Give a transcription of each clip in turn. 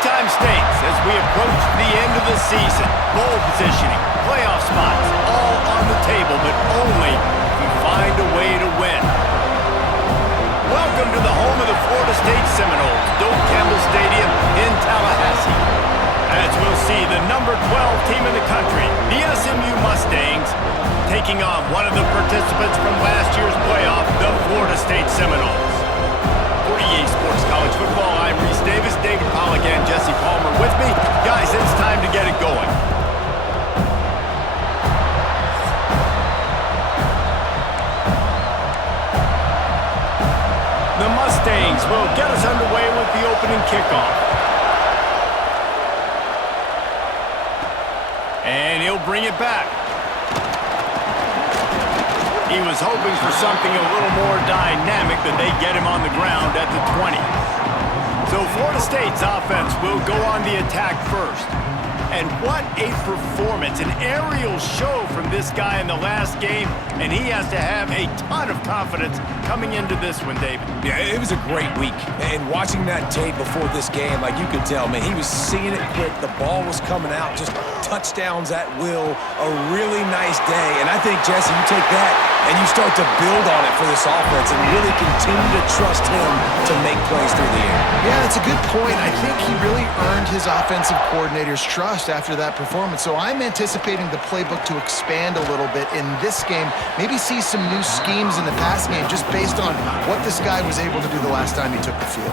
Big-time stakes as we approach the end of the season. Bowl positioning, playoff spots, all on the table, but only if we find a way to win. Welcome to the home of the Florida State Seminoles, Doak Campbell Stadium in Tallahassee. As we'll see, the number 12 team in the country, the SMU Mustangs, taking on one of the participants from last year's playoff, the Florida State Seminoles. For EA Sports College Football, I'm Reese Davis, David Pollock, and Jesse Palmer with me. Guys, it's time to get it going. The Mustangs will get us underway with the opening kickoff. And he'll bring it back. He was hoping for something a little more dynamic, but they get him on the ground at the 20. So Florida State's offense will go on the attack first. And what a performance, an aerial show from this guy in the last game, and he has to have a ton of confidence coming into this one, David. Yeah, it was a great week. And watching that tape before this game, like you could tell, man, he was seeing it quick. The ball was coming out, just touchdowns at will. A really nice day. And I think, Jesse, you take that and you start to build on it for this offense and really continue to trust him to make plays through the air. Yeah, that's a good point. I think he really earned his offensive coordinator's trust after that performance. So I'm anticipating the playbook to expand a little bit in this game. Maybe see some new schemes in the pass game just based on what this guy was able to do the last time he took the field.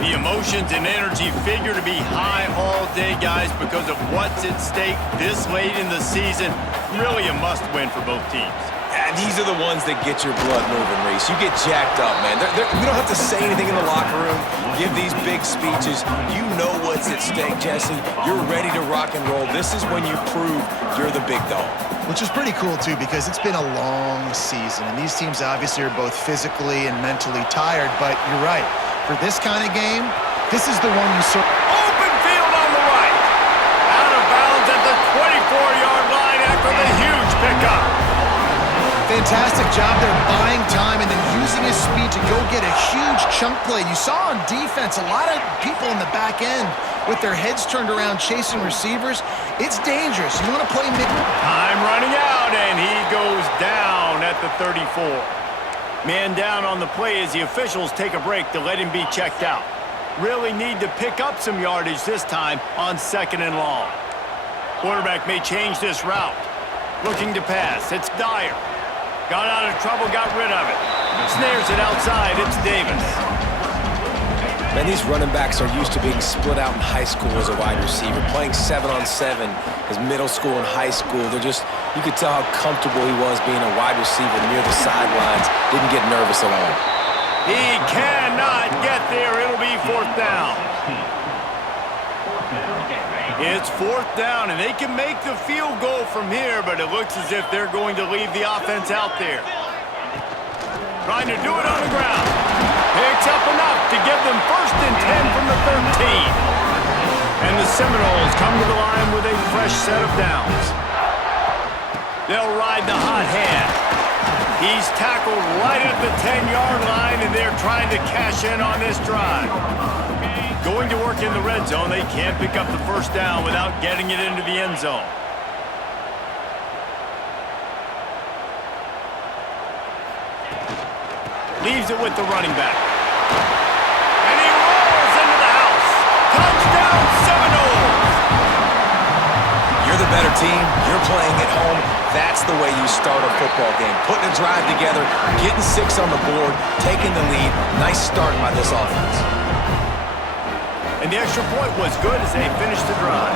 The emotions and energy figure to be high all day, guys, because of what's at stake this late in the season. Really a must-win for both teams. And these are the ones that get your blood moving, Reese. You get jacked up, man. We don't have to say anything in the locker room, give these big speeches. You know what's at stake, Jesse. You're ready to rock and roll. This is when you prove you're the big dog. Which is pretty cool, too, because it's been a long season. And these teams obviously are both physically and mentally tired. But you're right. For this kind of game, this is the one you saw. Open field on the right. Out of bounds at the 24-yard line after the huge pickup. Fantastic job there buying time and then using his speed to go get a huge chunk play. You saw on defense a lot of people in the back end with their heads turned around chasing receivers. It's dangerous. You want to play mid. Time running out, and he goes down at the 34. Man down on the play as the officials take a break to let him be checked out. Really need to pick up some yardage this time on 2nd and long. Quarterback may change this route. Looking to pass. It's Dyer. Got out of trouble, got rid of it. Snares it outside, it's Davis. Man, these running backs are used to being split out in high school as a wide receiver, playing 7-on-7 as middle school and high school. You could tell how comfortable he was being a wide receiver near the sidelines. Didn't get nervous at all. He cannot get there. It'll be 4th down. It's 4th down, and they can make the field goal from here, but it looks as if they're going to leave the offense out there. Trying to do it on the ground. Picks up enough to give them 1st and 10 from the 13. And the Seminoles come to the line with a fresh set of downs. They'll ride the hot hand. He's tackled right at the 10-yard line, and they're trying to cash in on this drive. Going to work in the red zone. They can't pick up the 1st down without getting it into the end zone. Leaves it with the running back. And he rolls into the house. Touchdown, Seminoles! You're the better team. You're playing at home. That's the way you start a football game. Putting a drive together, getting 6 on the board, taking the lead. Nice start by this offense. And the extra point was good as they finished the drive.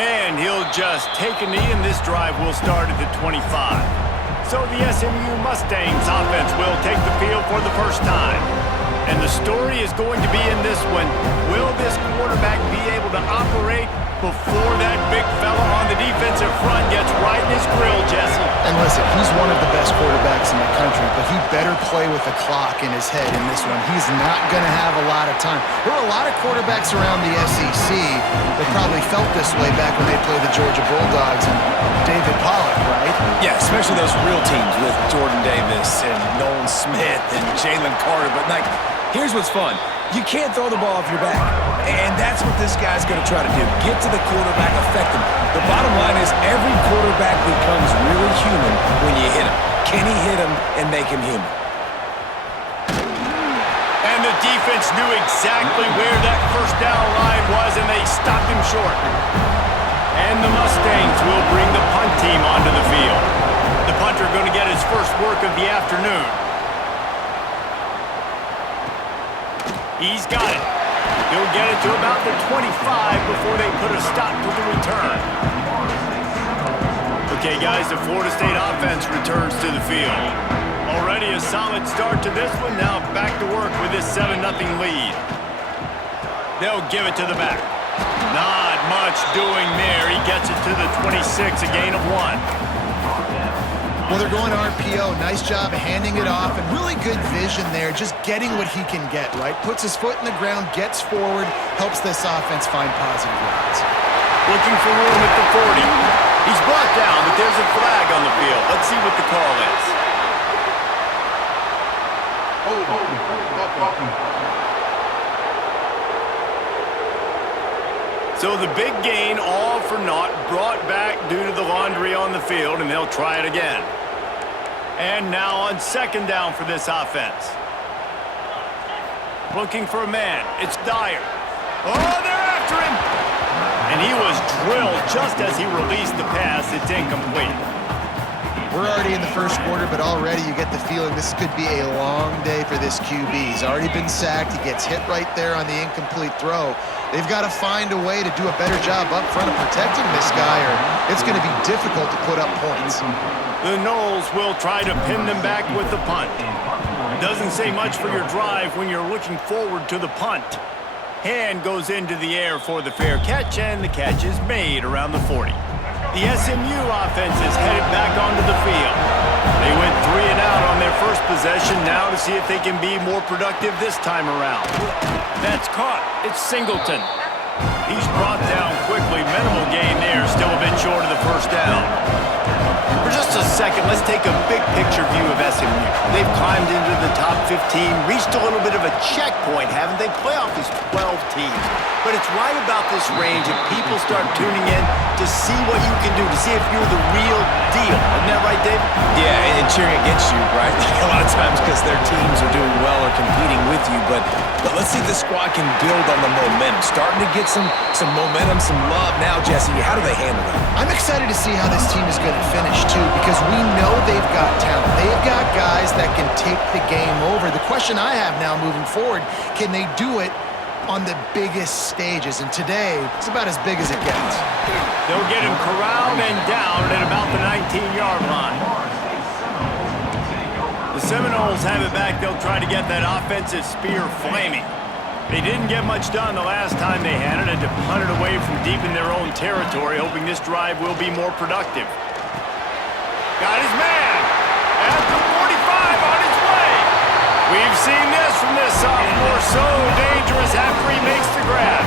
And he'll just take a knee, and this drive will start at the 25. So the SMU Mustangs offense will take the field for the first time. And the story is going to be in this one. Will this quarterback be able to operate before that big fella on the defensive front gets right in his grill, Jesse. And listen, he's one of the best quarterbacks in the country, but he better play with the clock in his head in this one. He's not going to have a lot of time. There were a lot of quarterbacks around the SEC that probably felt this way back when they played the Georgia Bulldogs and David Pollock, right? Yeah, especially those real teams with Jordan Davis and Nolan Smith and Jalen Carter. But, like, here's what's fun. You can't throw the ball off your back. And that's what this guy's going to try to do. Get to the quarterback, affect him. The bottom line is every quarterback becomes really human when you hit him. Can he hit him and make him human? And the defense knew exactly where that first down line was, and they stopped him short. And the Mustangs will bring the punt team onto the field. The punter going to get his first work of the afternoon. He's got it. He'll get it to about the 25 before they put a stop to the return. Okay, guys, the Florida State offense returns to the field. Already a solid start to this one. Now back to work with this 7-0 lead. They'll give it to the back. Not much doing there. He gets it to the 26, a gain of 1. Well, they're going RPO. Nice job handing it off, and really good vision there, just getting what he can get, right? Puts his foot in the ground, gets forward, helps this offense find positive routes. Looking for room at the 40. He's brought down, but there's a flag on the field. Let's see what the call is. So the big gain, all for naught, brought back due to the laundry on the field, and they'll try it again. And now on second down for this offense. Looking for a man. It's Dyer. Oh, they're after him! And he was drilled just as he released the pass. It's incomplete. We're already in the first quarter, but already you get the feeling this could be a long day for this QB. He's already been sacked. He gets hit right there on the incomplete throw. They've got to find a way to do a better job up front of protecting this guy, or it's going to be difficult to put up points. The Noles will try to pin them back with the punt. Doesn't say much for your drive when you're looking forward to the punt. Hand goes into the air for the fair catch, and the catch is made around the 40. The SMU offense is headed back onto the field. They went 3 and out on their first possession, now to see if they can be more productive this time around. That's caught. It's Singleton. He's brought down quickly. Minimal gain there, still a bit short of the first down. For just a second, let's take a big picture view of SMU. They've climbed into the top 15, reached a little bit of a checkpoint, haven't they? Playoff is 12 teams. But it's right about this range that people start tuning in to see what you can do, to see if you're the real deal. Isn't that right, David? Yeah, and cheering against you, right? A lot of times because their teams are doing well or competing with you. But let's see if the squad can build on the momentum. Starting to get some momentum, some love now, Jesse. How do they handle that? I'm excited to see how this team is going to finish, too, because we know they've got talent. They've got guys that can take the game over. The question I have now moving forward, can they do it on the biggest stages? And today, it's about as big as it gets. They'll get him corralled and down at about the 19-yard line. The Seminoles have it back. They'll try to get that offensive spear flaming. They didn't get much done the last time they had it, and to punt it away from deep in their own territory, hoping this drive will be more productive. Got his man. At the 45 on his way. We've seen this from this sophomore, so dangerous after he makes the grab.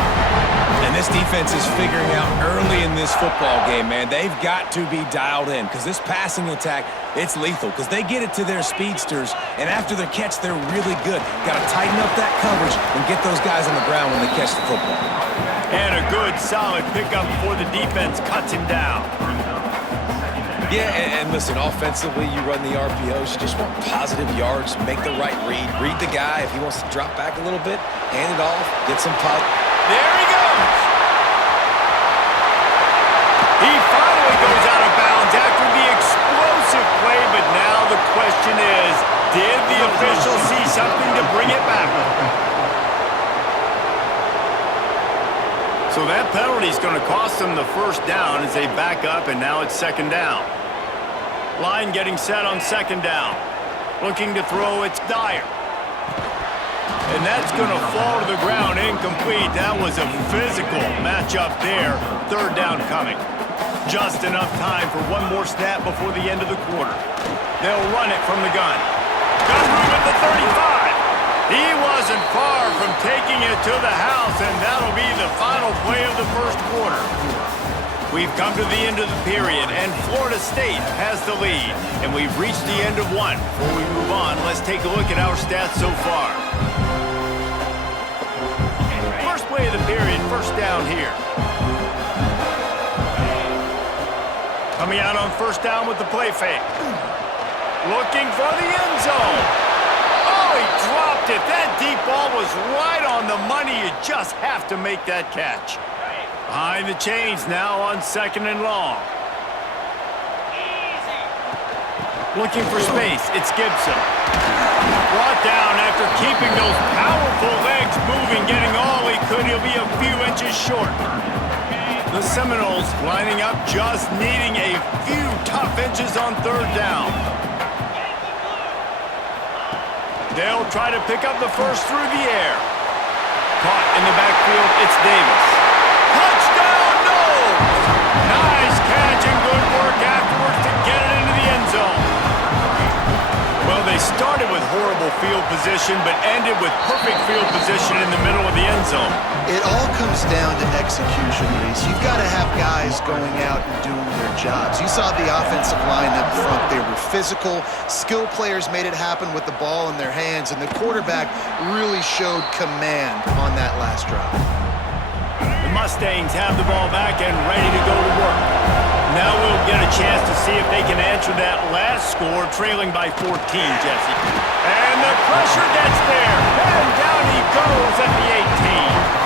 And this defense is figuring out early in this football game, man. They've got to be dialed in because this passing attack, it's lethal because they get it to their speedsters, and after their catch, they're really good. Got to tighten up that coverage and get those guys on the ground when they catch the football. And a good, solid pickup before the defense cuts him down. Yeah, and listen, offensively, you run the RPOs. You just want positive yards, make the right read. Read the guy. If he wants to drop back a little bit, hand it off, get some pop. There he goes. He finally goes out of bounds after the explosive play, but now the question is, did the official see something to bring it back? So that penalty is going to cost them the first down as they back up, and now it's second down. Line getting set on second down. Looking to throw, it's Dyer. and that's going to fall to the ground incomplete. That was a physical matchup there. Third down coming. Just enough time for one more snap before the end of the quarter. They'll run it from the gun. Got room at the 35. He wasn't far from taking it to the house, and that'll be the final play of the first quarter. We've come to the end of the period, and Florida State has the lead. And we've reached the end of one. Before we move on, let's take a look at our stats so far. First play of the period, first down here. Coming out on first down with the play fake. Looking for the end zone. Oh, he dropped it. That deep ball was right on the money. You just have to make that catch. Behind the chains now on second and long. Looking for space. It's Gibson. Brought down after keeping those powerful legs moving, getting all he could. He'll be a few inches short. The Seminoles lining up, just needing a few tough inches on third down. They'll try to pick up the first through the air. Caught in the backfield, it's Davis. Touchdown, no! Nice catch and good work afterwards to get it into the end zone. Well, they started with horrible field position, but ended with perfect field position in the middle of the end zone. It all comes down to execution, Reese. You've got to have guys going out and doing their jobs. You saw the offensive line up front. They were physical. Skill players made it happen with the ball in their hands, and the quarterback really showed command on that last drive. The Mustangs have the ball back and ready to go to work. Now we'll get a chance to see if they can answer that last score, trailing by 14, Jesse. And the pressure gets there, and down he goes at the 18.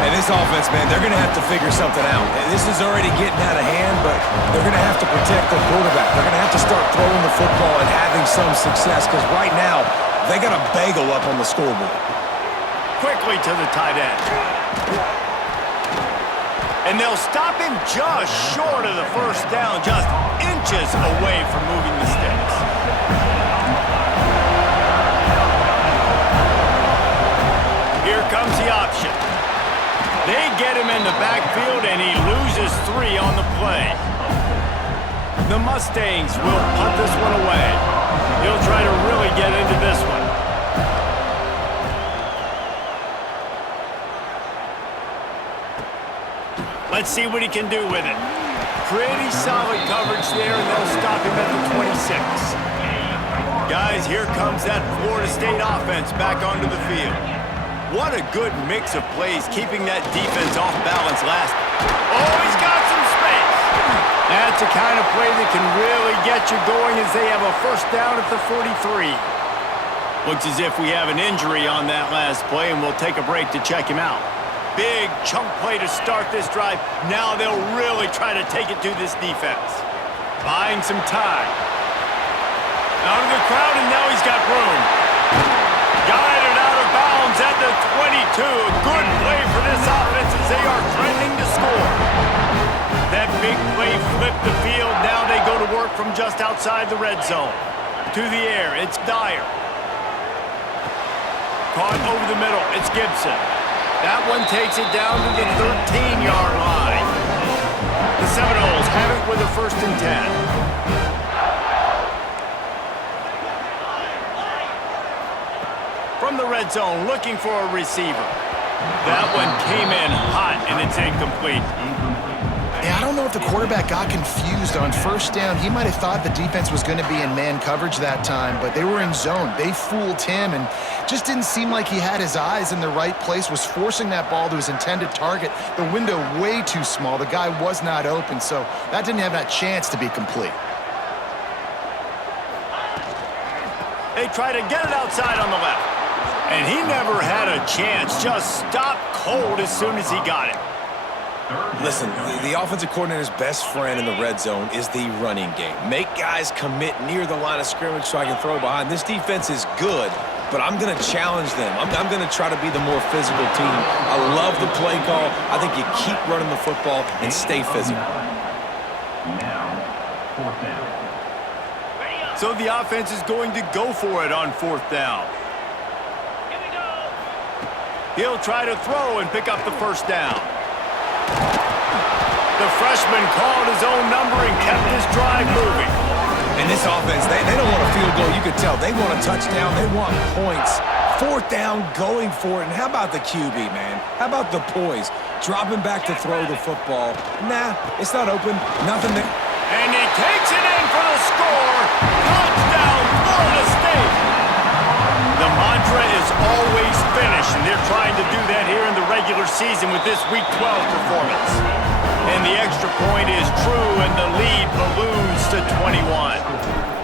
And this offense, man, they're going to have to figure something out. And this is already getting out of hand, but they're going to have to protect their quarterback. They're going to have to start throwing the football and having some success, because right now, they got a bagel up on the scoreboard. Quickly to the tight end. And they'll stop him just short of the first down, just inches away from moving the sticks. Here comes the option. They get him in the backfield, and he loses 3 on the play. The Mustangs will punt this one away. He'll try to really get into this one. Let's see what he can do with it. Pretty solid coverage there, and they'll stop him at the 26. Guys, here comes that Florida State offense back onto the field. What a good mix of plays, keeping that defense off balance last. Oh, he's got some space. That's the kind of play that can really get you going as they have a first down at the 43. Looks as if we have an injury on that last play, and we'll take a break to check him out. Big chunk play to start this drive. Now they'll really try to take it to this defense. Buying some time. Out of the crowd, and now he's got room. Guided out of bounds at the 22. A good play for this offense as they are trending to score. That big play flipped the field. Now they go to work from just outside the red zone. To the air, it's Dyer. Caught over the middle, it's Gibson. That one takes it down to the 13-yard line. The Seminoles have it with a 1st and 10. From the red zone, looking for a receiver. That one came in hot, and it's incomplete. Yeah, I don't know if the quarterback got confused on first down. He might have thought the defense was going to be in man coverage that time, but they were in zone. They fooled him and just didn't seem like he had his eyes in the right place, was forcing that ball to his intended target. The window way too small. The guy was not open, so that didn't have that chance to be complete. They try to get it outside on the left, and he never had a chance. Just stopped cold as soon as he got it. Listen, the offensive coordinator's best friend in the red zone is the running game. Make guys commit near the line of scrimmage so I can throw behind. This defense is good, but I'm going to challenge them. I'm going to try to be the more physical team. I love the play call. I think you keep running the football and stay physical. So the offense is going to go for it on 4th down. He'll try to throw and pick up the first down. The freshman called his own number and kept his drive moving. And this offense, they don't want a field goal. You can tell they want a touchdown. They want points. Fourth down, going for it. And how about the QB, man? How about the poise? Dropping back to throw the football. Nah, it's not open. Nothing there. And he takes it in for the score. Touchdown, Florida State. The mantra is always finish, and they're trying to do that here in the regular season with this Week 12 performance. And the extra point is true, and the lead balloons to 21.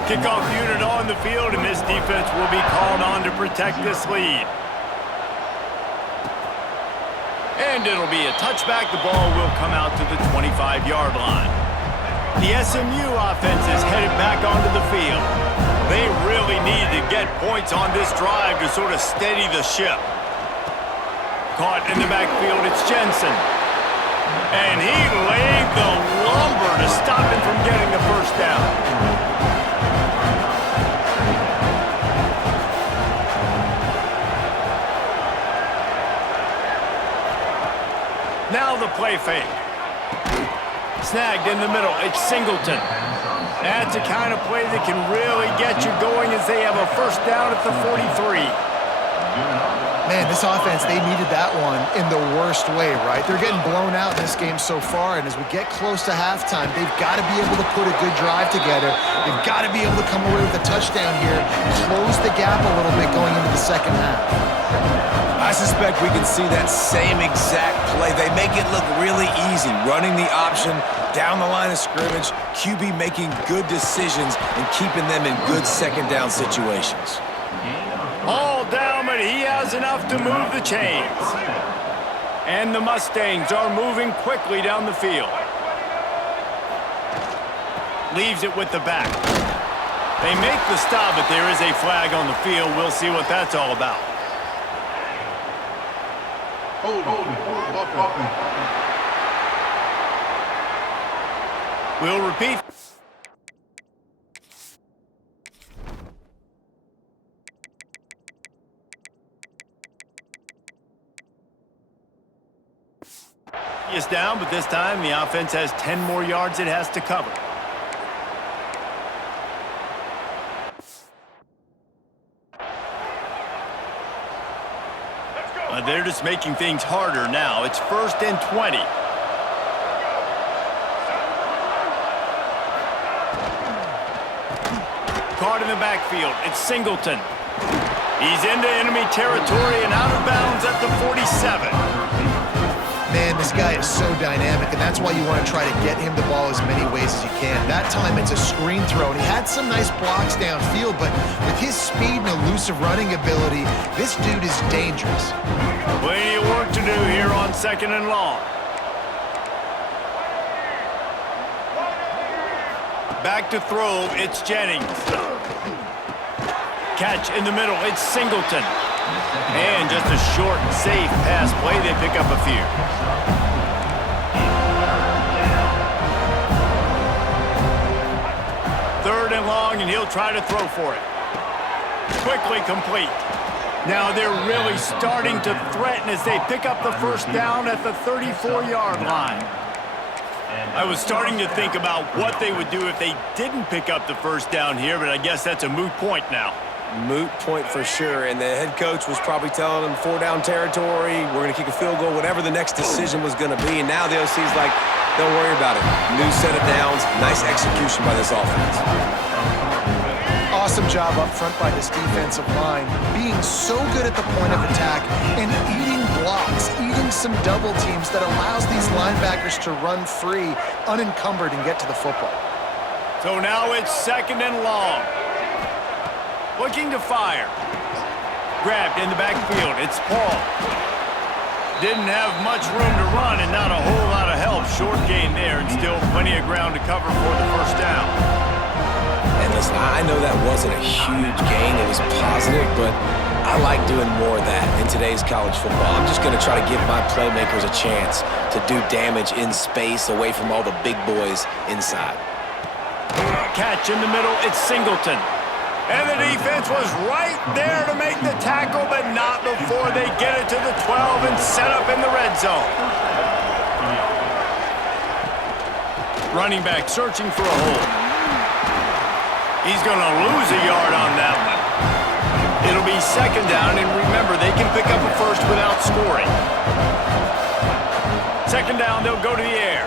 Kickoff unit on the field, and this defense will be called on to protect this lead. And it'll be a touchback. The ball will come out to the 25-yard line. The SMU offense is headed back onto the field. They really need to get points on this drive to sort of steady the ship. Caught in the backfield, it's Jensen. And he laid the lumber to stop him from getting the first down. Now the play fake. Snagged in the middle, it's Singleton. That's the kind of play that can really get you going as they have a first down at the 43. Man, this offense, they needed that one in the worst way, right? They're getting blown out in this game so far, and as we get close to halftime, they've got to be able to put a good drive together. They've got to be able to come away with a touchdown here, close the gap a little bit going into the second half. I suspect we can see that same exact play. They make it look really easy, running the option down the line of scrimmage, QB making good decisions and keeping them in good second down situations. All down, but he has enough to move the chains. And the Mustangs are moving quickly down the field. Leaves it with the back. They make the stop, but there is a flag on the field. We'll see what that's all about. We'll repeat. Is down, but this time the offense has 10 more yards it has to cover. They're just making things harder now. It's 1st and 20. Caught in the backfield. It's Singleton. He's into enemy territory and out of bounds at the 47. Man, this guy is so dynamic, and that's why you want to try to get him the ball as many ways as you can. That time, it's a screen throw, and he had some nice blocks downfield, but with his speed and elusive running ability, this dude is dangerous. Plenty of work to do here on 2nd and long. Back to throw, it's Jennings. Catch in the middle, it's Singleton. And just a short, safe pass play, they pick up a few. Third and long, and he'll try to throw for it. Quickly complete. Now they're really starting to threaten as they pick up the first down at the 34-yard line. I was starting to think about what they would do if they didn't pick up the first down here, but I guess that's a moot point now. Moot point for sure, and the head coach was probably telling them 4-down territory, we're going to kick a field goal, whatever the next decision was going to be, and now the OC's like, don't worry about it. New set of downs, nice execution by this offense. Awesome job up front by this defensive line, being so good at the point of attack and eating blocks, eating some double teams that allows these linebackers to run free, unencumbered, and get to the football. So now it's 2nd and long. Looking to fire. Grabbed in the backfield. It's Paul. Didn't have much room to run and not a whole lot of help. Short gain there and still plenty of ground to cover for the first down. And listen, I know that wasn't a huge gain. It was positive, but I like doing more of that in today's college football. I'm just going to try to give my playmakers a chance to do damage in space away from all the big boys inside. Catch in the middle. It's Singleton. And the defense was right there to make the tackle, but not before they get it to the 12 and set up in the red zone. Running back searching for a hole. He's going to lose a yard on that one. It'll be second down, and remember, they can pick up a first without scoring. Second down, they'll go to the air.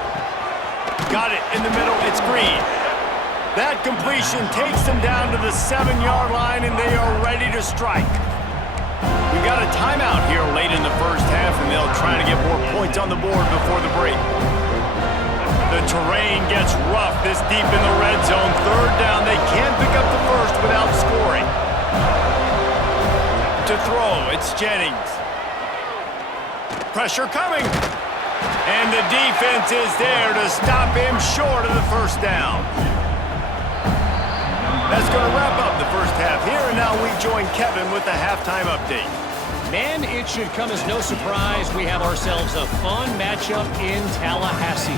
Got it in the middle, it's Green. That completion takes them down to the 7-yard line, and they are ready to strike. We've got a timeout here late in the first half, and they'll try to get more points on the board before the break. The terrain gets rough this deep in the red zone. Third down, they can't pick up the first without scoring. To throw, it's Jennings. Pressure coming. And the defense is there to stop him short of the first down. That's going to wrap up the first half here, and now we join Kevin with the halftime update. Man, it should come as no surprise we have ourselves a fun matchup in Tallahassee.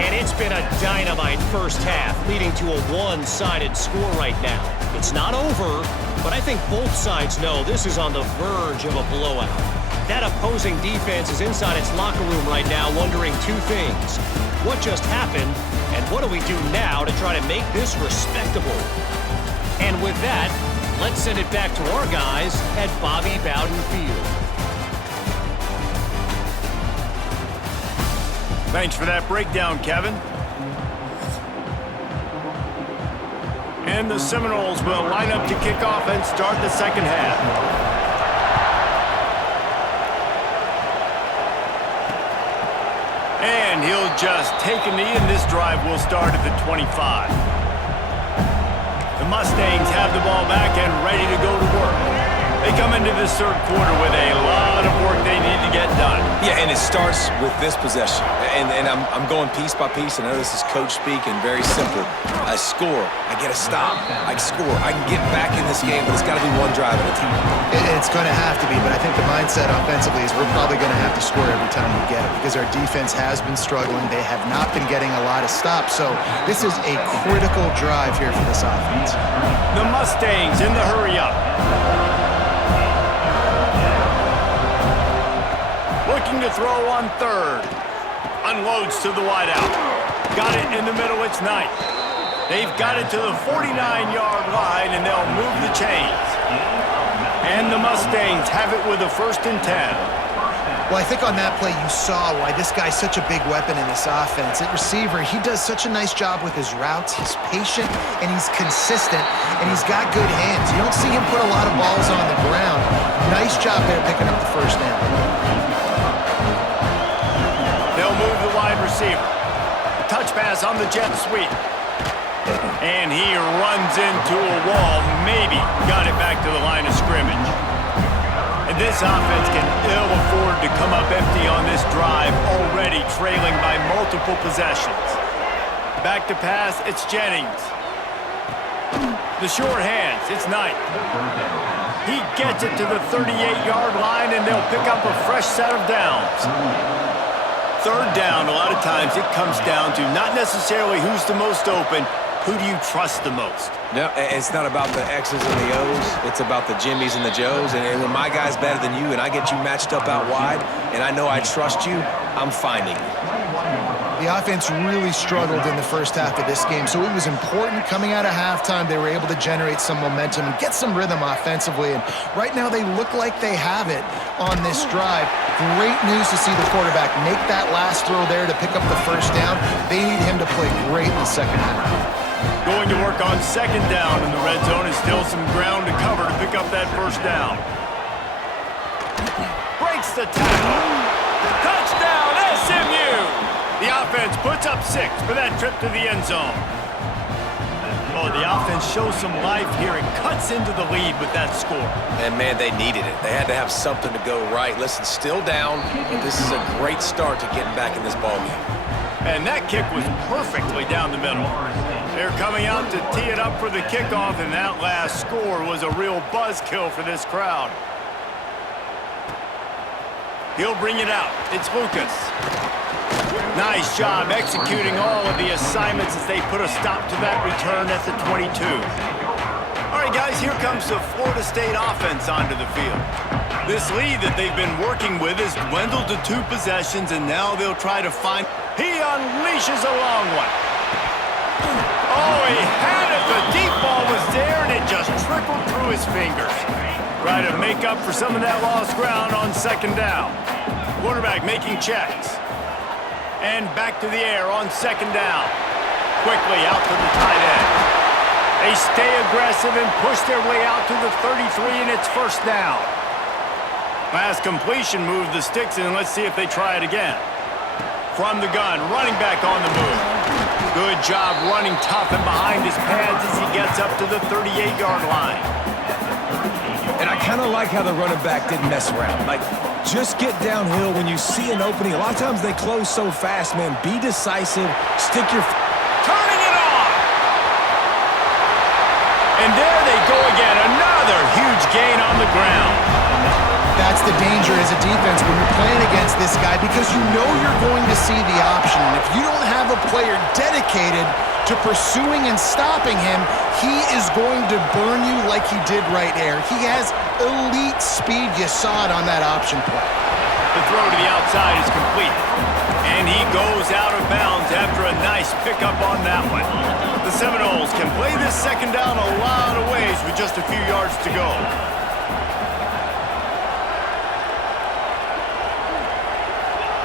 And it's been a dynamite first half, leading to a one-sided score right now. It's not over, but I think both sides know this is on the verge of a blowout. That opposing defense is inside its locker room right now wondering two things. What just happened, and what do we do now to try to make this respectable? And with that, let's send it back to our guys at Bobby Bowden Field. Thanks for that breakdown, Kevin. And the Seminoles will line up to kick off and start the second half. And he'll just take a knee, and this drive will start at the 25. The Mustangs have the ball back and ready to go to work. They come into this third quarter with a lot of work they need to get done. Yeah, and it starts with this possession. And I'm going piece by piece. I know this is coach speak and very simple. I score. I get a stop. I score. I can get back in this game, but it's got to be one drive at a time. It's going to have to be, but I think the mindset offensively is we're probably going to have to score every time we get it because our defense has been struggling. They have not been getting a lot of stops, so this is a critical drive here for this offense. The Mustangs in the hurry-up. Looking to throw on third. Unloads to the wideout. Got it in the middle, it's Knight. They've got it to the 49-yard line, and they'll move the chains. And the Mustangs have it with a 1st and 10. Well, I think on that play you saw why this guy's such a big weapon in this offense. At receiver, he does such a nice job with his routes. He's patient, and he's consistent, and he's got good hands. You don't see him put a lot of balls on the ground. Nice job there picking up the first down. They'll move the wide receiver. Touch pass on the jet sweep. And he runs into a wall. Maybe got it back to the line of scrimmage. And this offense can ill afford to come up empty on this drive, already trailing by multiple possessions. Back to pass, it's Jennings. The short hands, it's Knight. He gets it to the 38-yard line, and they'll pick up a fresh set of downs. Third down, a lot of times it comes down to not necessarily who's the most open, who do you trust the most? No, it's not about the X's and the O's. It's about the Jimmys and the Joes. And when my guy's better than you and I get you matched up out wide and I know I trust you, I'm finding you. The offense really struggled in the first half of this game, so it was important coming out of halftime they were able to generate some momentum and get some rhythm offensively. And right now they look like they have it on this drive. Great news to see the quarterback make that last throw there to pick up the first down. They need him to play great in the second half. Going to work on second down in the red zone is still some ground to cover to pick up that first down. Breaks the tackle. Touchdown, SMU! The offense puts up 6 for that trip to the end zone. Oh, the offense shows some life here and cuts into the lead with that score. And, man, they needed it. They had to have something to go right. Listen, still down, but this is a great start to getting back in this ballgame. And that kick was perfectly down the middle. They're coming out to tee it up for the kickoff, and that last score was a real buzzkill for this crowd. He'll bring it out. It's Lucas. Nice job executing all of the assignments as they put a stop to that return at the 22. All right, guys, here comes the Florida State offense onto the field. This lead that they've been working with has dwindled to 2 possessions, and now they'll try to find... He unleashes a long one. Oh, he had it. The deep ball was there, and it just trickled through his fingers. Try to make up for some of that lost ground on 2nd down. Quarterback making checks. And back to the air on 2nd down. Quickly out to the tight end. They stay aggressive and push their way out to the 33, and it's 1st down. Last completion moved the sticks in. Let's see if they try it again. From the gun, running back on the move. Good job running tough and behind his pads as he gets up to the 38-yard line. And I kind of like how the running back didn't mess around. Like, just get downhill when you see an opening. A lot of times they close so fast, man. Be decisive. Stick your... Turning it on! And there they go again. Another huge gain on the ground. That's the danger as a defense when you're playing against this guy, because you know you're going to see the option. And if you don't have a player dedicated to pursuing and stopping him, he is going to burn you like he did right there. He has elite speed. You saw it on that option play. The throw to the outside is complete. And he goes out of bounds after a nice pickup on that one. The Seminoles can play this 2nd down a lot of ways with just a few yards to go.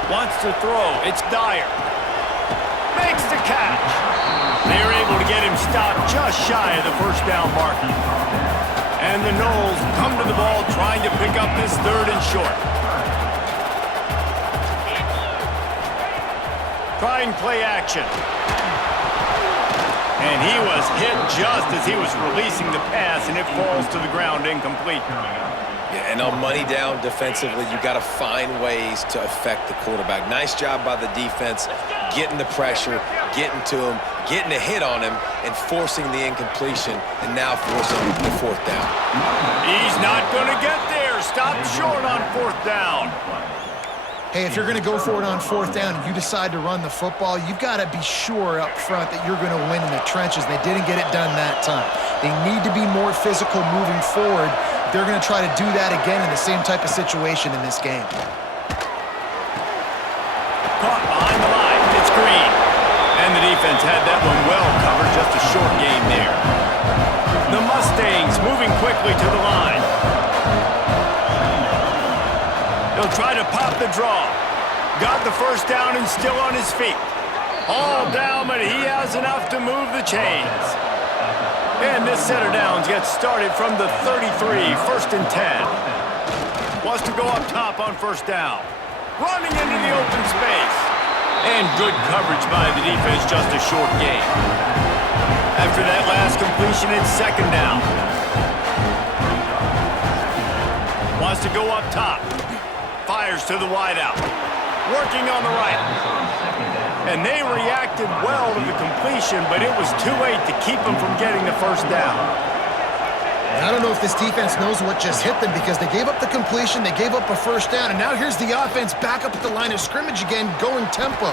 Wants to throw. It's Dyer. Makes the catch. They're able to get him stopped just shy of the 1st down marker. And the Noles come to the ball trying to pick up this 3rd and short. Trying play action. And he was hit just as he was releasing the pass, and it falls to the ground incomplete. Yeah, and on money down defensively, you got to find ways to affect the quarterback. Nice job by the defense, getting the pressure, getting to him, getting a hit on him, and forcing the incompletion, and now forcing the 4th down. He's not going to get there. Stopped short on 4th down. Hey, if you're going to go for it on 4th down and you decide to run the football, you've got to be sure up front that you're going to win in the trenches. They didn't get it done that time. They need to be more physical moving forward. They're going to try to do that again in the same type of situation in this game. Caught behind the line. It's Green. And the defense had that one well covered. Just a short game there. The Mustangs moving quickly to the line. He'll try to pop the draw. Got the 1st down and still on his feet. All down, but he has enough to move the chains. And this set of downs gets started from the 33, 1st and 10. Wants to go up top on 1st down. Running into the open space. And good coverage by the defense, just a short gain. After that last completion, it's 2nd down. Wants to go up top. Fires to the wideout. Working on the right. And they reacted well to the completion, but it was too late to keep them from getting the 1st down. I don't know if this defense knows what just hit them, because they gave up the completion, they gave up a 1st down, and now here's the offense back up at the line of scrimmage again, going tempo.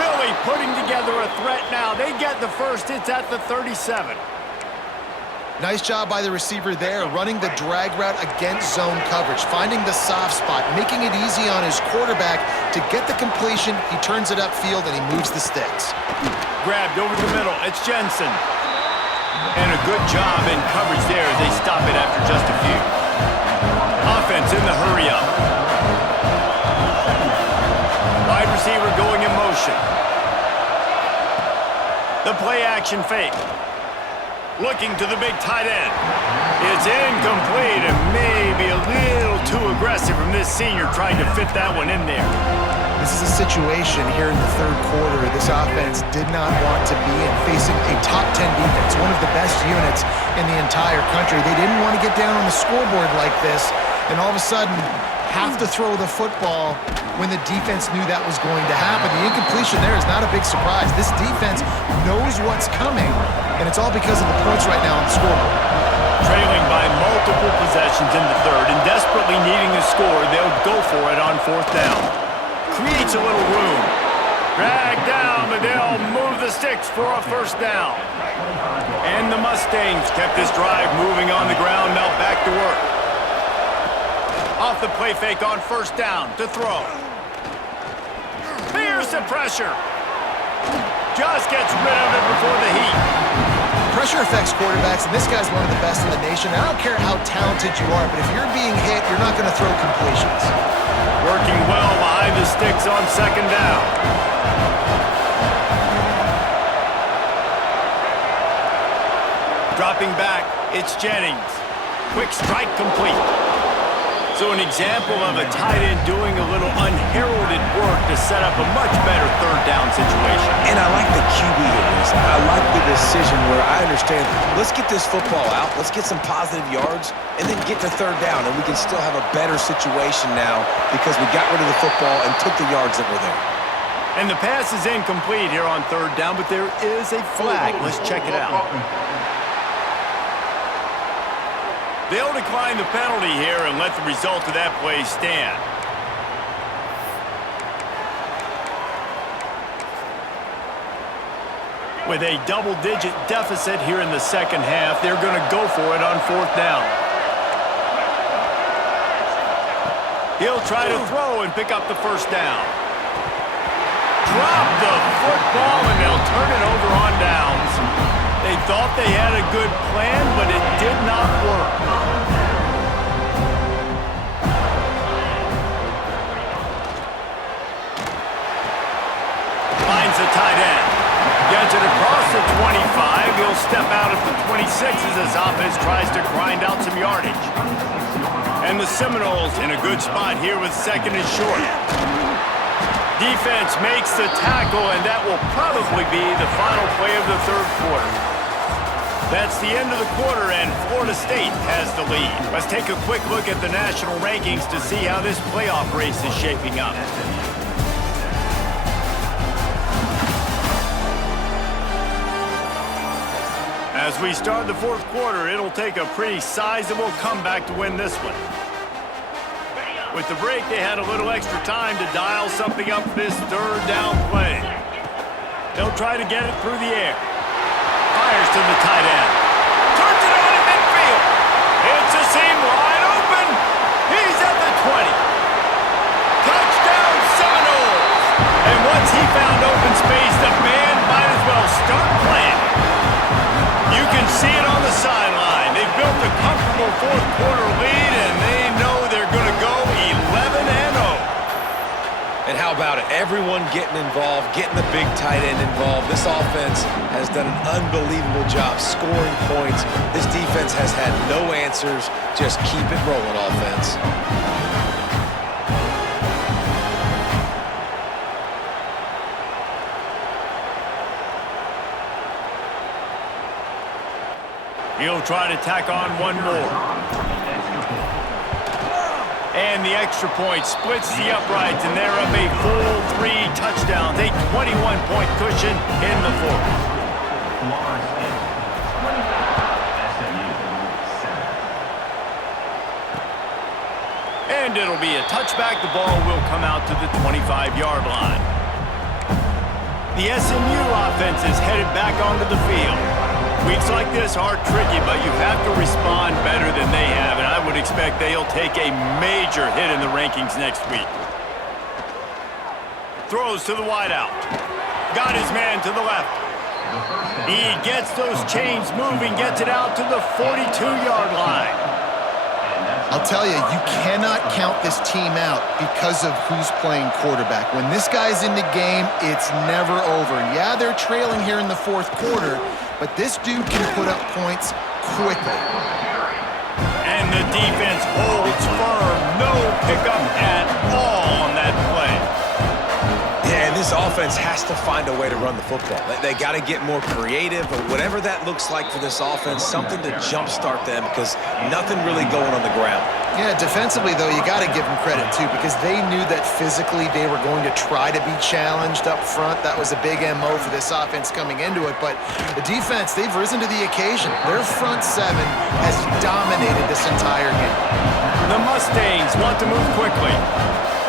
Really putting together a threat now. They get the 1st. It's at the 37. Nice job by the receiver there, running the drag route against zone coverage, finding the soft spot, making it easy on his quarterback to get the completion. He turns it upfield, and he moves the sticks. Grabbed over the middle. It's Jensen. And a good job in coverage there as they stop it after just a few. Offense in the hurry-up. Wide receiver going in motion. The play-action fake. Looking to the big tight end. It's incomplete and maybe a little too aggressive from this senior trying to fit that one in there. This is a situation here in the 3rd quarter this offense did not want to be in, facing a top 10 defense, one of the best units in the entire country. They didn't want to get down on the scoreboard like this and all of a sudden have to throw the football when the defense knew that was going to happen. The incompletion there is not a big surprise. This defense knows what's coming, and it's all because of the points right now on the scoreboard. Trailing by multiple possessions in the 3rd and desperately needing to score, they'll go for it on 4th down. Creates a little room. Drag down, but they'll move the sticks for a first down. And the Mustangs kept this drive moving on the ground. Now back to work. Off the play fake on first down to throw. Here's the pressure. Just gets rid of it before the heat. Pressure affects quarterbacks, and this guy's one of the best in the nation. I don't care how talented you are, but if you're being hit, you're not going to throw completions. Working well behind the sticks on second down. Dropping back, it's Jennings. Quick strike complete. So an example of a tight end doing a little unheralded work to set up a much better third down situation. And I like the QB in this. I like the decision where I understand, let's get this football out, let's get some positive yards, and then get to third down, and we can still have a better situation now because we got rid of the football and took the yards that were there. And the pass is incomplete here on third down, but there is a flag. Let's check it out. They'll decline the penalty here and let the result of that play stand. With a double-digit deficit here in the second half, they're going to go for it on fourth down. He'll try to throw and pick up the first down. Drop the football, and they'll turn it over on downs. They thought they had a good plan, but it did not work. Finds the tight end. Gets it across the 25. He'll step out at the 26 as his offense tries to grind out some yardage. And the Seminoles in a good spot here with second and short. Defense makes the tackle, and that will probably be the final play of the third quarter. That's the end of the quarter, and Florida State has the lead. Let's take a quick look at the national rankings to see how this playoff race is shaping up. As we start the fourth quarter, it'll take a pretty sizable comeback to win this one. With the break, they had a little extra time to dial something up for this third down play. They'll try to get it through the air. Fires to the tight end. Turns it on in midfield. It's a seam wide open. He's at the 20. Touchdown Seminoles. And once he found open space, the band might as well start playing. You can see it on the sideline. They've built a comfortable fourth quarter lead, and they know they're going to go 11-0. And how about it? Everyone getting involved, getting the big tight end involved. This offense has done an unbelievable job scoring points. This defense has had no answers. Just keep it rolling, offense. He'll try to tack on one more. And the extra point splits the uprights, and they're up a full 3 touchdowns, a 21-point cushion in the fourth. And it'll be a touchback. The ball will come out to the 25-yard line. The SMU offense is headed back onto the field. Weeks like this are tricky, but you have to respond better than they have, and I would expect they'll take a major hit in the rankings next week. Throws to the wideout. Got his man to the left. He gets those chains moving, gets it out to the 42-yard line. I'll tell you, you cannot count this team out because of who's playing quarterback. When this guy's in the game, it's never over. Yeah, they're trailing here in the fourth quarter, but this dude can put up points quickly. And the defense holds firm. No pickup at all on that play. Yeah, and this offense has to find a way to run the football. They got to get more creative, or whatever that looks like for this offense, something to jumpstart them, because nothing really going on the ground. Yeah, defensively, though, you got to give them credit, too, because they knew that physically they were going to try to be challenged up front. That was a big MO for this offense coming into it. But the defense, they've risen to the occasion. Their front seven has dominated this entire game. The Mustangs want to move quickly.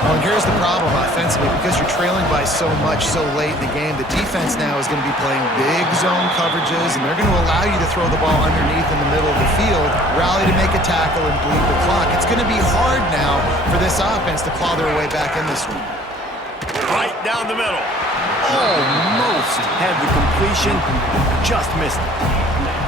Well, and here's the problem offensively. Because you're trailing by so much so late in the game, the defense now is going to be playing big zone coverages, and they're going to allow you to throw the ball underneath in the middle of the field, rally to make a tackle, and bleed the clock. It's going to be hard now for this offense to claw their way back in this one. Right down the middle. Almost had the completion, just missed it.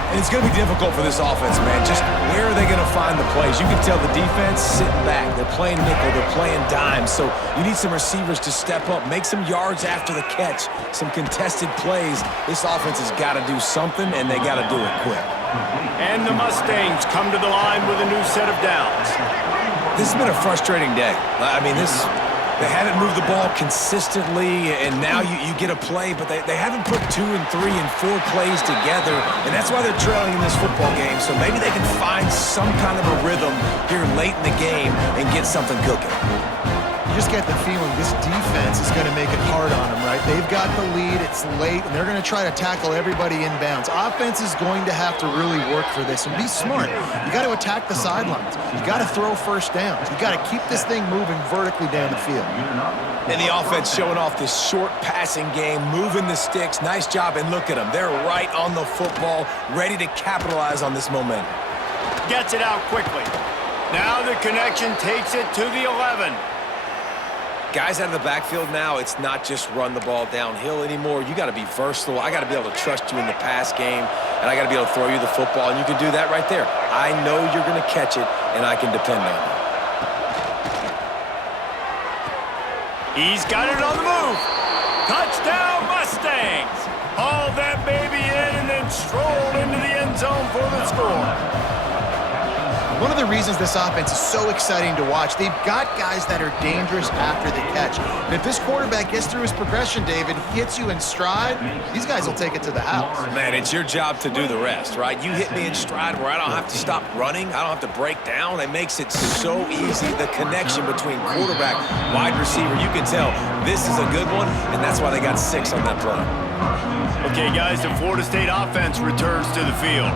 And it's going to be difficult for this offense, man. Just where are they going to find the plays? You can tell the defense sitting back. They're playing nickel. They're playing dime. So you need some receivers to step up, make some yards after the catch, some contested plays. This offense has got to do something, and they got to do it quick. And the Mustangs come to the line with a new set of downs. This has been a frustrating day. I mean, they haven't moved the ball consistently, and now you get a play, but they haven't put 2 and 3 and 4 plays together, and that's why they're trailing in this football game. So maybe they can find some kind of a rhythm here late in the game and get something cooking. You just get the feeling this defense is going to make it hard on them, right? They've got the lead, it's late, and they're going to try to tackle everybody inbounds. Offense is going to have to really work for this and be smart. You got to attack the sidelines. You got to throw first downs. You got to keep this thing moving vertically down the field. And the offense showing off this short passing game, moving the sticks. Nice job, and look at them. They're right on the football, ready to capitalize on this momentum. Gets it out quickly. Now the connection takes it to the 11. Guys out of the backfield now, it's not just run the ball downhill anymore. You got to be versatile. I got to be able to trust you in the pass game, and I got to be able to throw you the football, and you can do that right there. I know you're going to catch it, and I can depend on you. He's got it on the move. Touchdown, Mustangs. Haul that baby in and then stroll into the end zone for the score. One of the reasons this offense is so exciting to watch, they've got guys that are dangerous after the catch. And if this quarterback gets through his progression, David, hits you in stride, these guys will take it to the house. Man, it's your job to do the rest, right? You hit me in stride where I don't have to stop running. I don't have to break down. It makes it so easy. The connection between quarterback, wide receiver, you can tell this is a good one, and that's why they got 6 on that play. Okay, guys, the Florida State offense returns to the field.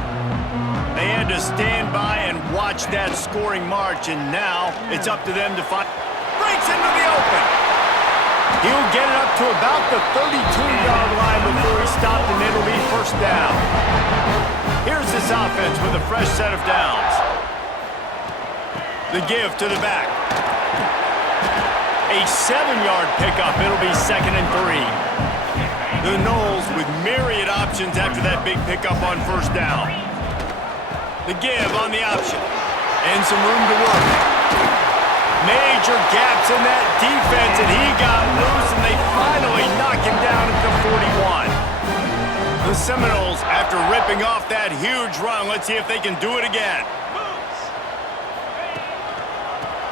They had to stand by and watch that scoring march, and now it's up to them to find. Breaks into the open. He'll get it up to about the 32-yard line before he's stopped, and it'll be first down. Here's this offense with a fresh set of downs. The give to the back. A 7-yard pickup. It'll be 2nd and 3. The Noles with myriad options after that big pickup on first down. The give on the option. And some room to work. Major gaps in that defense, and he got loose, and they finally knock him down at the 41. The Seminoles, after ripping off that huge run, let's see if they can do it again.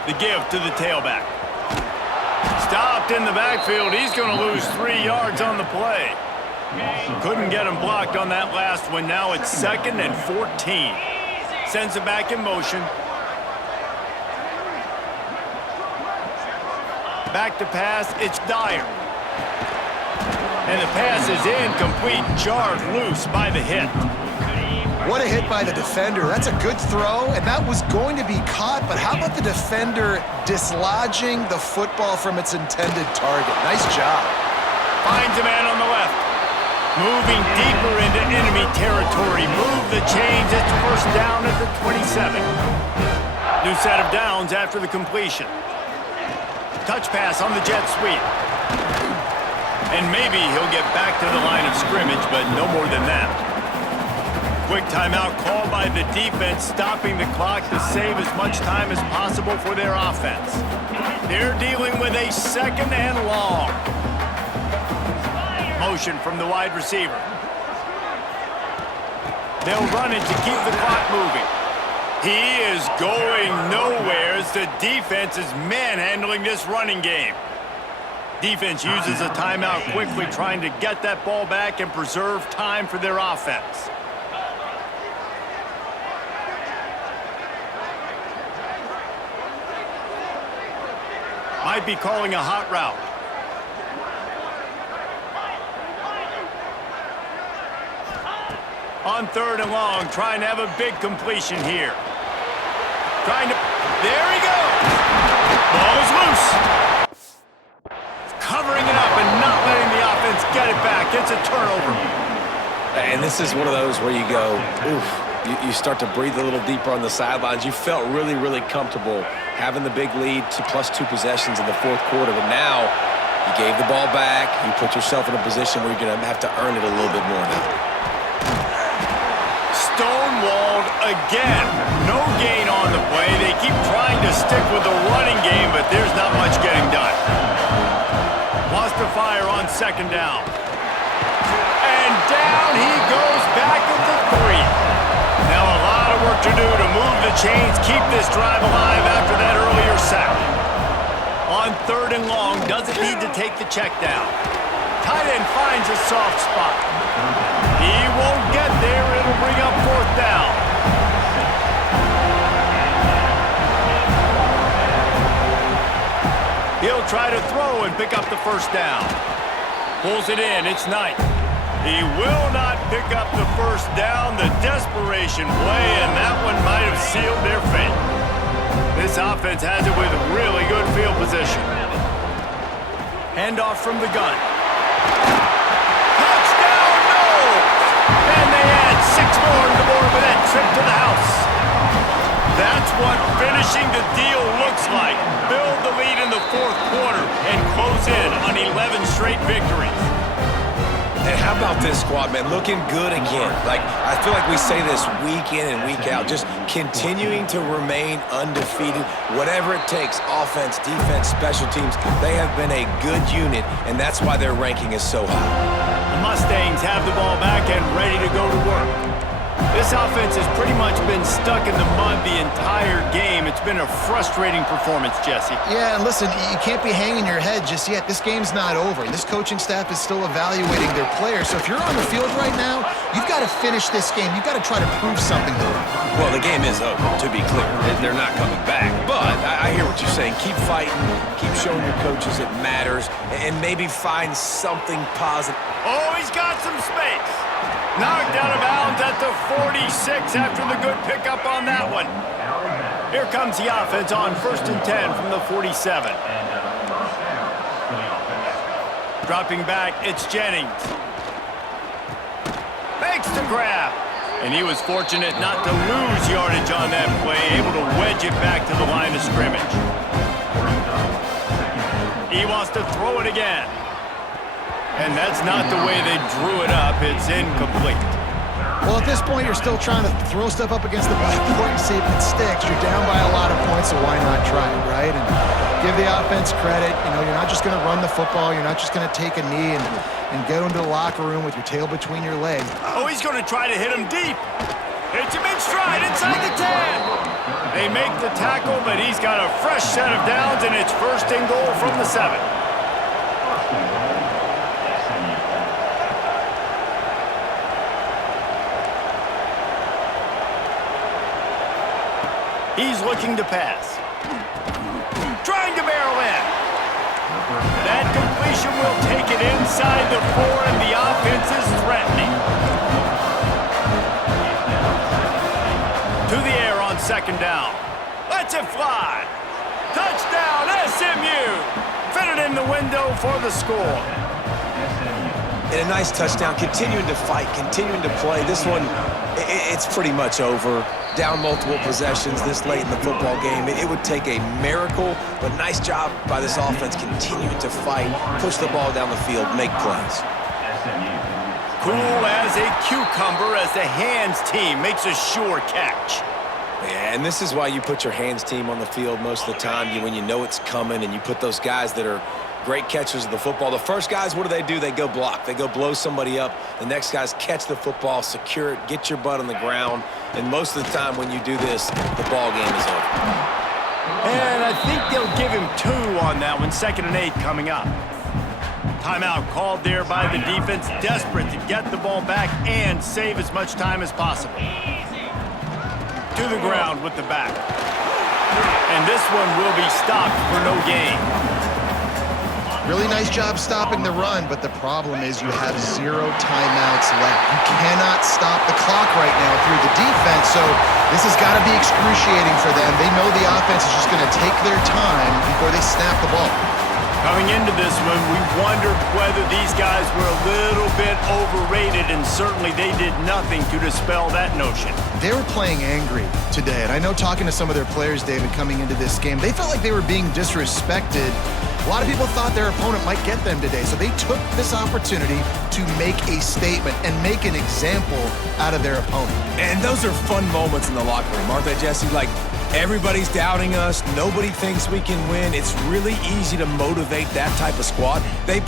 The give to the tailback. Stopped in the backfield. He's going to lose 3 yards on the play. Couldn't get him blocked on that last one. Now it's 2nd and 14. Sends it back in motion. Back to pass, it's Dyer. And the pass is incomplete, jarred loose by the hit. What a hit by the defender. That's a good throw, and that was going to be caught, but how about the defender dislodging the football from its intended target? Nice job. Finds a man on the left. Moving deeper into enemy territory. Move the chains. It's first down at the 27. New set of downs after the completion. Touch pass on the jet sweep. And maybe he'll get back to the line of scrimmage, but no more than that. Quick timeout called by the defense, stopping the clock to save as much time as possible for their offense. They're dealing with a 2nd and long. Motion from the wide receiver. They'll run it to keep the clock moving. He is going nowhere as the defense is manhandling this running game. Defense uses a timeout quickly, trying to get that ball back and preserve time for their offense. might be calling a hot route. On 3rd and long, trying to have a big completion here. There he goes! Ball is loose. Covering it up and not letting the offense get it back. It's a turnover. And this is one of those where you go, oof. You start to breathe a little deeper on the sidelines. You felt really, really comfortable having the big lead to +2 possessions in the 4th quarter. But now you gave the ball back. You put yourself in a position where you're going to have to earn it a little bit more now. Stonewalled again. No gain on the play. They keep trying to stick with the running game, but there's not much getting done. Wants to fire on 2nd down. And down he goes back at the 3. Now a lot of work to do to move the chains, keep this drive alive after that earlier sack. On 3rd and long, doesn't need to take the check down. Tight end finds a soft spot. He won't get there. It'll bring up 4th down. He'll try to throw and pick up the 1st down. Pulls it in. It's Knight. He will not pick up the 1st down. The desperation play, and that one might have sealed their fate. This offense has it with really good field position. Handoff from the gun. Touchdown, no! And they add 6 more to the board with that trip to the house. That's what finishing the deal looks like. Build the lead in the 4th quarter and close in on 11 straight victories. And how about this squad, man? Looking good again. Like, I feel like we say this week in and week out, just continuing to remain undefeated. Whatever it takes, offense, defense, special teams, they have been a good unit, and that's why their ranking is so high. The Mustangs have the ball back and ready to go to work. This offense has pretty much been stuck in the mud the entire game. It's been a frustrating performance, Jesse. Yeah, and listen, you can't be hanging your head just yet. This game's not over. This coaching staff is still evaluating their players. So if you're on the field right now, you've got to finish this game. You've got to try to prove something to them. Well, the game is over, to be clear. They're not coming back. But I hear what you're saying. Keep fighting. Keep showing your coaches it matters. And maybe find something positive. Oh, he's got some space. Knocked out of bounds at the 46 after the good pickup on that one. Here comes the offense on 1st and 10 from the 47. Dropping back, it's Jennings. Makes the grab. And he was fortunate not to lose yardage on that play, able to wedge it back to the line of scrimmage. He wants to throw it again. And that's not the way they drew it up. It's incomplete. Well, at this point, you're still trying to throw stuff up against the blackboard and see if it sticks. You're down by a lot of points, so why not try it, right? And give the offense credit. You know, you're not just going to run the football. You're not just going to take a knee and go into the locker room with your tail between your legs. Oh, he's going to try to hit him deep. Hits him in stride inside the 10. They make the tackle, but he's got a fresh set of downs, and it's 1st and goal from the 7. He's looking to pass. Trying to barrel in. That completion will take it inside the 4, and the offense is threatening. To the air on 2nd down. Lets it fly. Touchdown, SMU. Fitted in the window for the score. And a nice touchdown, continuing to fight, continuing to play. This one, it's pretty much over. Down multiple possessions this late in the football game. It would take a miracle, but nice job by this offense continuing to fight, push the ball down the field, make plays. Cool as a cucumber as the hands team makes a sure catch. Yeah, and this is why you put your hands team on the field most of the time, when you know it's coming, and you put those guys that are great catchers of the football. The first guys, what do? They go block. They go blow somebody up. The next guys catch the football, secure it, get your butt on the ground. And most of the time when you do this, the ball game is over. And I think they'll give him 2 on that one. 2nd and 8 coming up. Timeout called there by the defense, desperate to get the ball back and save as much time as possible. To the ground with the back. And this one will be stopped for no gain. Really nice job stopping the run, but the problem is you have 0 timeouts left. You cannot stop the clock right now through the defense, so this has got to be excruciating for them. They know the offense is just going to take their time before they snap the ball. Coming into this one, we wondered whether these guys were a little bit overrated, and certainly they did nothing to dispel that notion. They were playing angry today, and I know talking to some of their players, David, coming into this game, they felt like they were being disrespected. A lot of people thought their opponent might get them today, so they took this opportunity to make a statement and make an example out of their opponent. And those are fun moments in the locker room, aren't they, Jesse? Like, everybody's doubting us. Nobody thinks we can win. It's really easy to motivate that type of squad. They